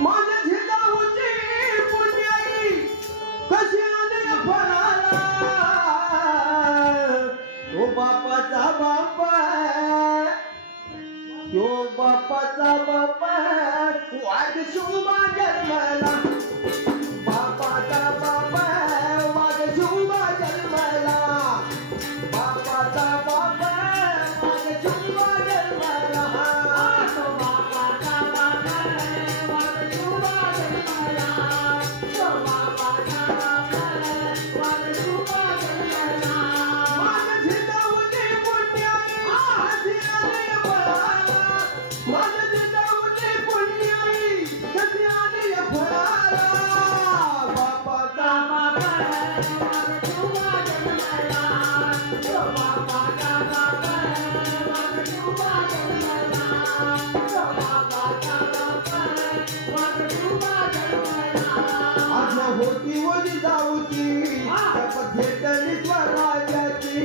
माझ्या झिजाऊची पुण्याई कशी आली फळाला तो बापाचा बापा तो बापाचा बापा वाघ शुभा जन्मला बापाचा बापा वाघ शुभा जन्मला बापाचा बापा वाघ शुभा जन्मला तो बापाचा बापा वाघ शुभा जन्मला तो बापाचा बापा वाघ शुभा जन्मला माझ्या झिजाऊची पुण्याई कशी आली फळाला माझ्या झिजाऊची पुण्याई कशी आली फळाला बापाचा बापा वाघ शुभा जन्मला तो बापाचा बापा वाघ शुभा जन्मला तो बापाचा बापा वाघ शुभा जन्मला आज होती वजी जाऊची शपथ घेतली स्वराज्याची